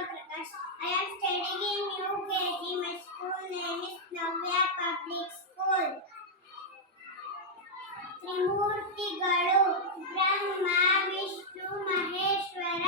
Prakash. I am studying in UKG. My school name is Navya Public School. ತ್ರಿಮೂರ್ತಿಗಳು Brahma Vishnu Maheshwara